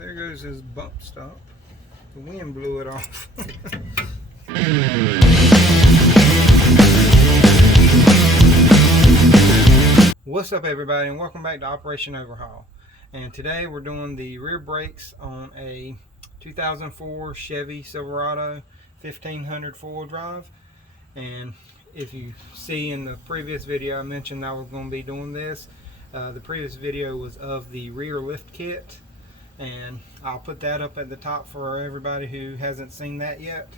There goes his bump stop. The wind blew it off. What's up everybody, and welcome back to Operation Overhaul. And today we're doing the rear brakes on a 2004 Chevy Silverado 1500 four-wheel drive. And if you see in the previous video, I mentioned I was going to be doing this. The previous video was of the rear lift kit, and I'll put that up at the top for everybody who hasn't seen that yet.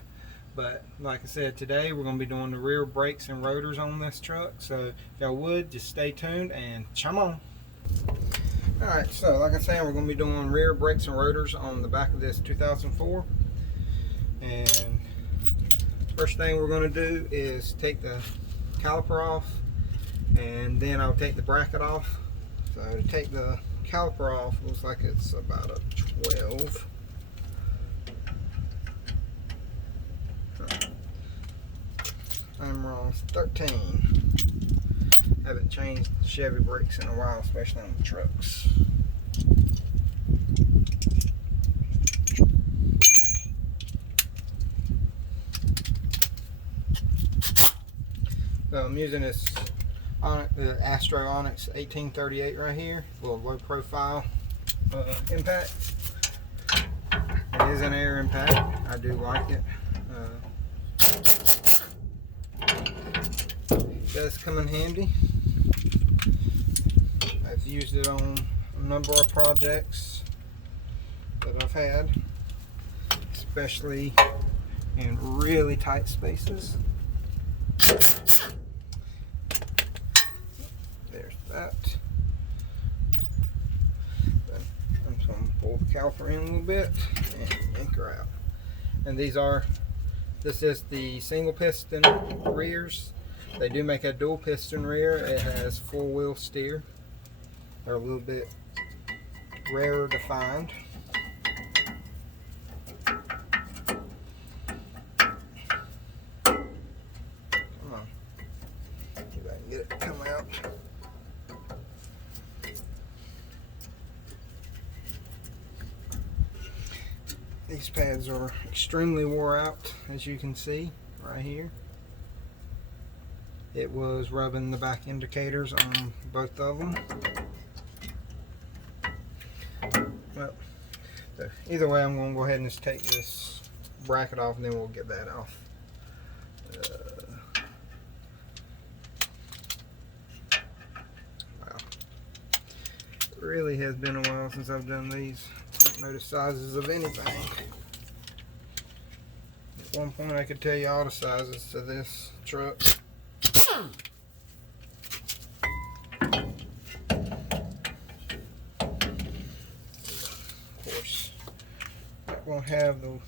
But like I said, today we're going to be doing the rear brakes and rotors on this truck. So if y'all would, just stay tuned and chime on. Alright, so like I said, we're going to be doing rear brakes and rotors on the back of this 2004. And first thing we're going to do is take the caliper off, and then I'll take the bracket off. So to take the caliper off, looks like it's about a 12. I'm wrong, it's 13. Haven't changed Chevy brakes in a while, especially on the trucks. So I'm using this the Astro Onyx 1838 right here, a little low profile impact. It is an air impact. I do like it. It does come in handy. I've used it on a number of projects that I've had, especially in really tight spaces. There's that. I'm just going to pull the caliper in a little bit and yank her out. And this is the single piston rears. They do make a dual piston rear. It has four wheel steer. They're a little bit rarer to find. Come on. See if I can get it to come out. These pads are extremely wore out, as you can see right here. It was rubbing the back indicators on both of them. Well, so either way, I'm going to go ahead and just take this bracket off, and then we'll get that off. Wow. It really has been a while since I've done these. I don't know the sizes of anything. At one point I could tell you all the sizes to this truck. Of course, that won't have the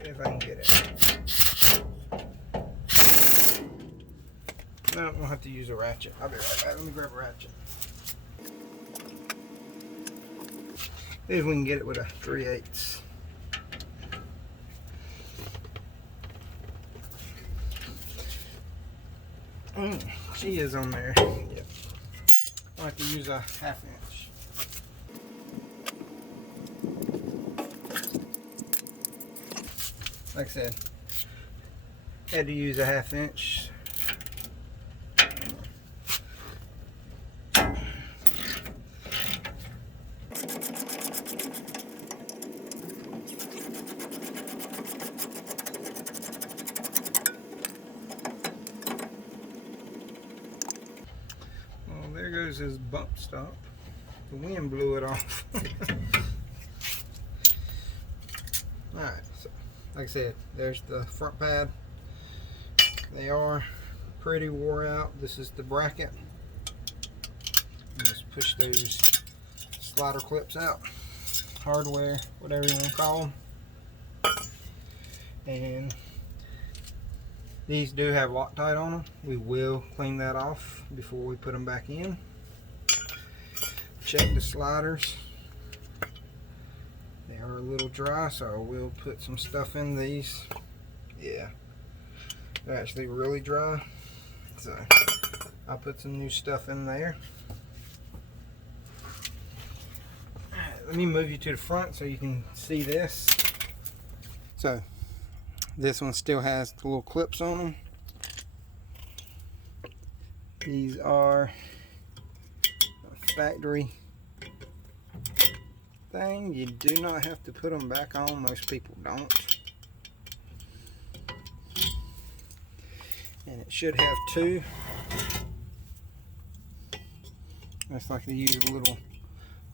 if I can get it. No, we'll have to use a ratchet. I'll be right back. Let me grab a ratchet. See if we can get it with a 3/8. She is on there. Yep. I'll have to use a 1/2 inch. Like I said, had to use a 1/2 inch. There goes his bump stop. The wind blew it off. Alright, so like I said, there's the front pad. They are pretty wore out. This is the bracket. Just push those slider clips out. Hardware, whatever you want to call them. And these do have Loctite on them. We will clean that off before we put them back in. Check the sliders. They are a little dry, so I will put some stuff in these. Yeah, They're actually really dry. So I'll put some new stuff in there. Alright, let me move you to the front so you can see this. So this one still has the little clips on them. These are a factory thing. You do not have to put them back on. Most people don't. And it should have two. Looks like they use a little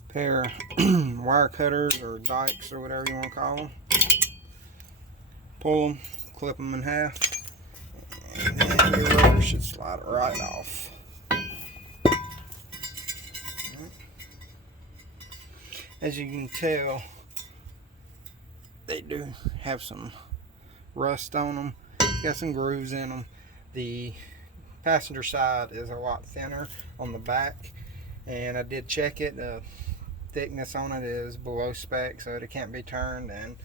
pair of wire cutters or dikes or whatever you want to call them. Pull them, clip them in half, and then your rotor should slide right off. As you can tell, they do have some rust on them. It's got some grooves in them. The passenger side is a lot thinner on the back, and I did check it. The thickness on it is below spec, so it can't be turned. And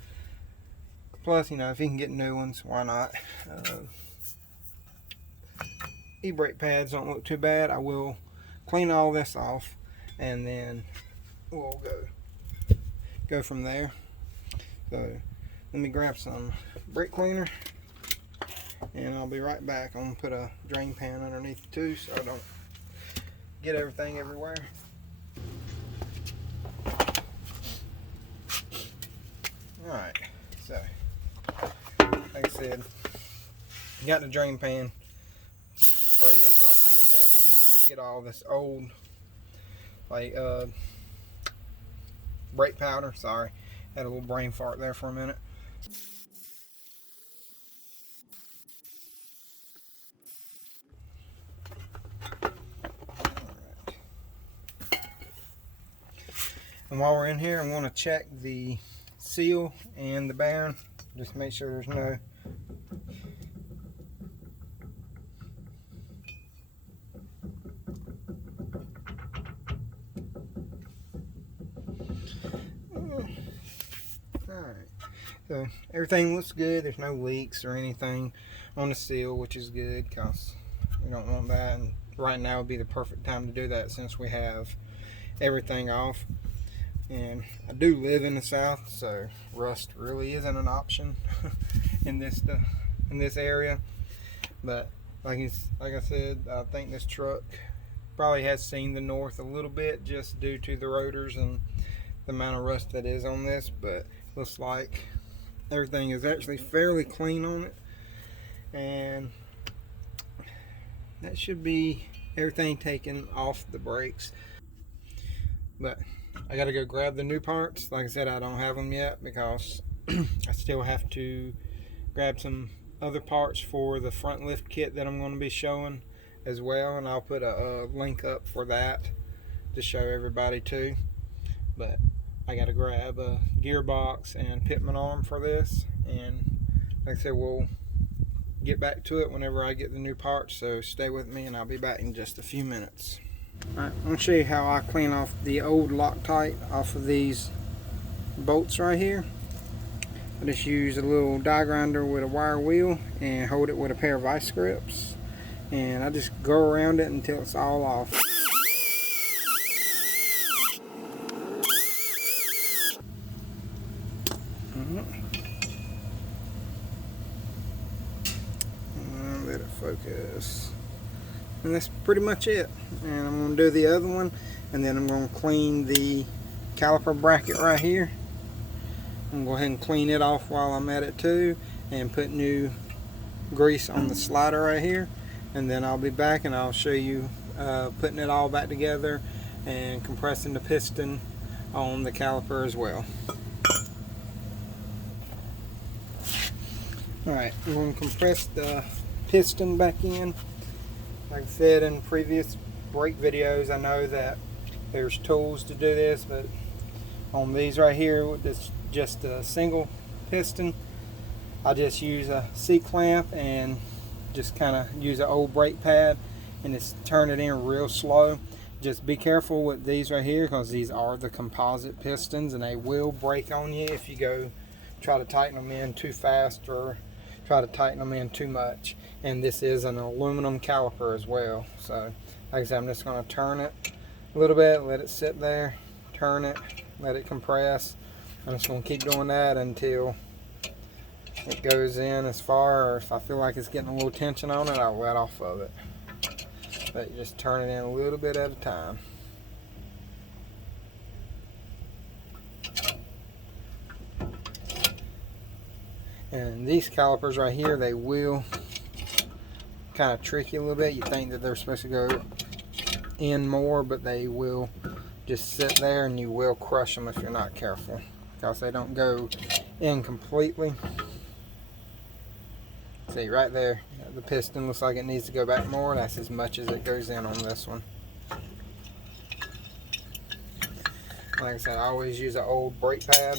plus, you know, if you can get new ones, why not? E-brake pads don't look too bad. I will clean all this off, and then we'll go from there. So let me grab some brake cleaner, and I'll be right back. I'm gonna put a drain pan underneath too, so I don't get everything everywhere. Alright, so like I said, you got the drain pan. Just spray this off a little bit. Get all this old, like, brake powder. Sorry, had a little brain fart there for a minute. And while we're in here, I'm going to check the seal and the bearing. Just make sure there's no Alright, so everything looks good. There's no leaks or anything on the seal, which is good because we don't want that. And right now would be the perfect time to do that since we have everything off. And I do live in the South, so rust really isn't an option in this area. But like I said, I think this truck probably has seen the North a little bit just due to the rotors and the amount of rust that is on this. But looks like everything is actually fairly clean on it, and that should be everything taken off the brakes. But I gotta go grab the new parts. Like I said, I don't have them yet because I still have to grab some other parts for the front lift kit that I'm going to be showing as well, and I'll put a link up for that to show everybody too. But I gotta grab a gearbox and pitman arm for this, and like I said, we'll get back to it whenever I get the new parts, so stay with me and I'll be back in just a few minutes. Alright, I'm going to show you how I clean off the old Loctite off of these bolts right here. I just use a little die grinder with a wire wheel and hold it with a pair of vice grips, and I just go around it until it's all off. Let it focus. And that's pretty much it. And I'm going to do the other one, and then I'm going to clean the caliper bracket right here. I'm going to go ahead and clean it off while I'm at it too, and put new grease on the slider right here. And then I'll be back and I'll show you putting it all back together and compressing the piston on the caliper as well. Alright, I'm going to compress the piston back in. Like I said in previous brake videos, I know that there's tools to do this, but on these right here, with this just a single piston, I just use a C-clamp and just kind of use an old brake pad and just turn it in real slow. Just be careful with these right here because these are the composite pistons and they will break on you if you go try to tighten them in too fast or try to tighten them in too much. and this is an aluminum caliper as well. So like I said, I'm just going to turn it a little bit, let it sit there, turn it, let it compress. I'm just going to keep doing that until it goes in as far, or if I feel like it's getting a little tension on it, I'll let off of it. But you just turn it in a little bit at a time. And these calipers right here, they will kind of trick you a little bit. You think that they're supposed to go in more, but they will just sit there and you will crush them if you're not careful, because they don't go in completely. See right there, the piston looks like it needs to go back more. That's as much as it goes in on this one. Like I said, I always use an old brake pad.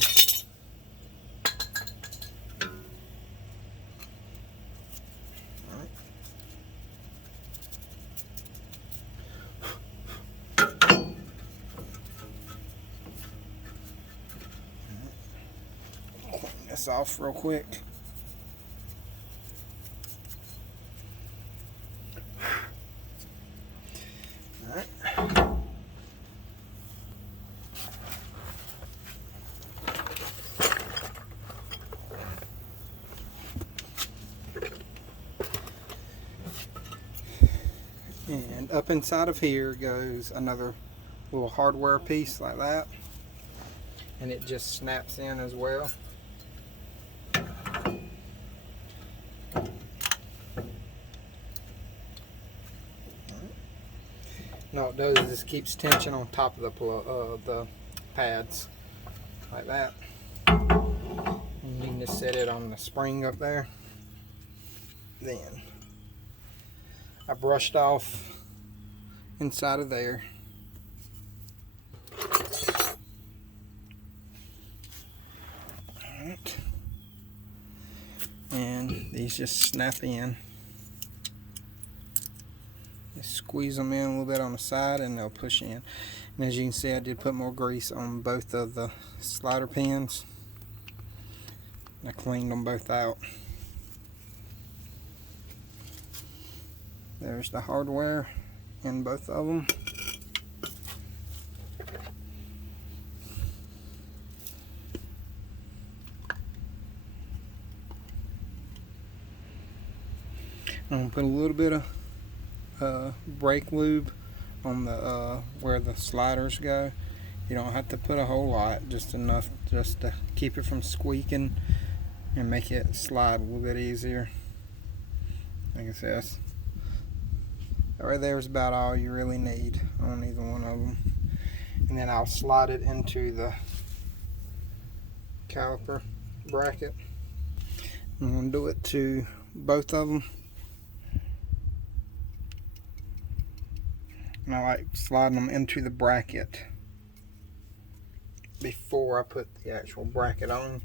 Clean this off real quick. And up inside of here goes another little hardware piece like that, and it just snaps in as well. And all it does is just keeps tension on top of the pads like that. And you can just set it on the spring up there. Then I brushed off inside of there. Alright. And these just snap in. Just squeeze them in a little bit on the side and they'll push in. And as you can see, I did put more grease on both of the slider pins. I cleaned them both out. There's the hardware in both of them. I'm going to put a little bit of brake lube on the where the sliders go. You don't have to put a whole lot, just enough just to keep it from squeaking and make it slide a little bit easier. Like I said, that right there is about all you really need on either one of them. And then I'll slide it into the caliper bracket. I'm going to do it to both of them. And I like sliding them into the bracket before I put the actual bracket on.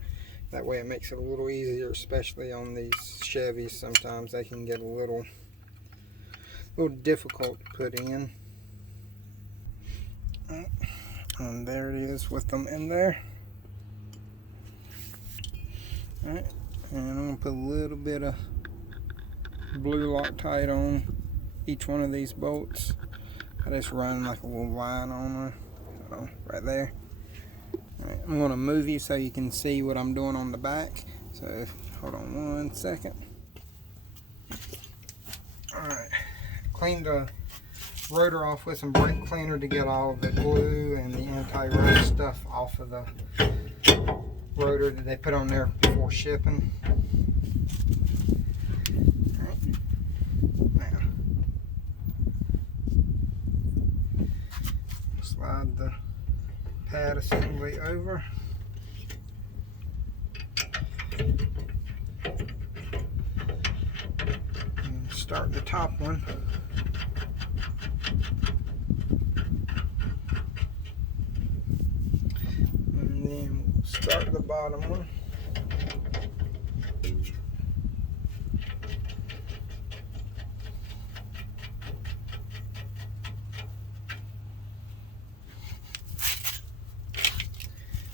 That way it makes it a little easier, especially on these Chevys. Sometimes they can get a little difficult to put in. And there it is with them in there. Alright, and I'm going to put a little bit of blue Loctite on each one of these bolts. I just run like a little line on there, right there. Alright, I'm going to move you so you can see what I'm doing on the back. So hold on one second. Alright, cleaned the rotor off with some brake cleaner to get all of the glue and the anti-rust stuff off of the rotor that they put on there before shipping. Slide the pad assembly over. And start the top one. And then we'll start the bottom one.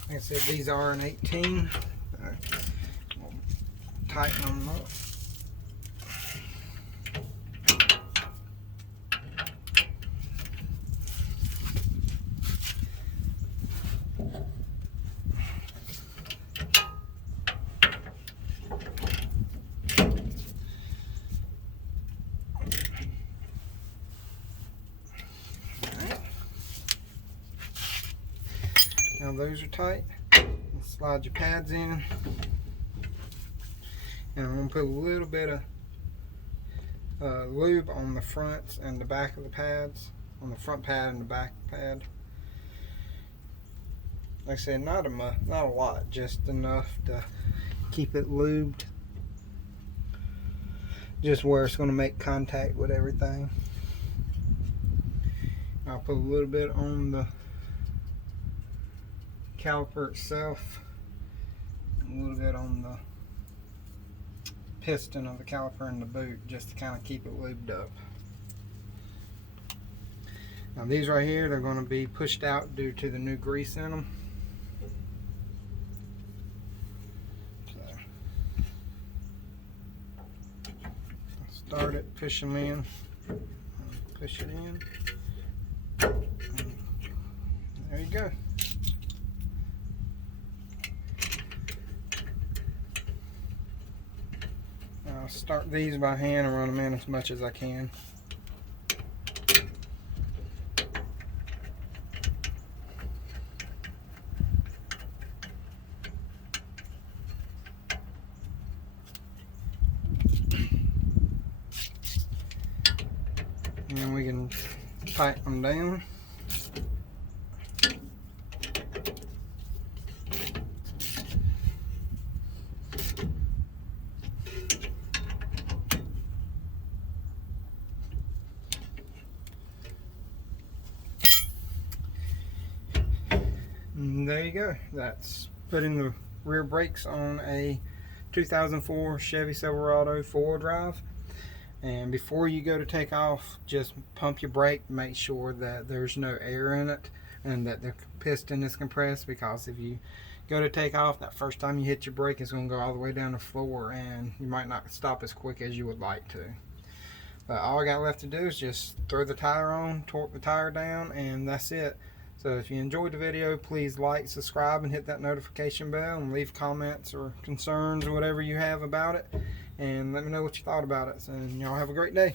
Like I said, these are an 18. We'll tighten them up. those are tight. Slide your pads in, and I'm going to put a little bit of lube on the fronts and the back of the pads, on the front pad and the back pad. Like I said, not a lot, just enough to keep it lubed, just where it's going to make contact with everything. I'll put a little bit on the caliper itself, a little bit on the piston of the caliper in the boot, just to kind of keep it lubed up. Now these right here, they're going to be pushed out due to the new grease in them. So, start it, push them in, push it in. There you go. I'll start these by hand and run them in as much as I can. And we can tighten them down. And there you go. That's putting the rear brakes on a 2004 Chevy Silverado 4-wheel drive. And before you go to take off, just pump your brake, make sure that there's no air in it and that the piston is compressed, because if you go to take off, that first time you hit your brake, it's going to go all the way down the floor and you might not stop as quick as you would like to. But all I got left to do is just throw the tire on, torque the tire down, and that's it. So if you enjoyed the video, please like, subscribe, and hit that notification bell, and leave comments or concerns or whatever you have about it, and let me know what you thought about it. So y'all have a great day.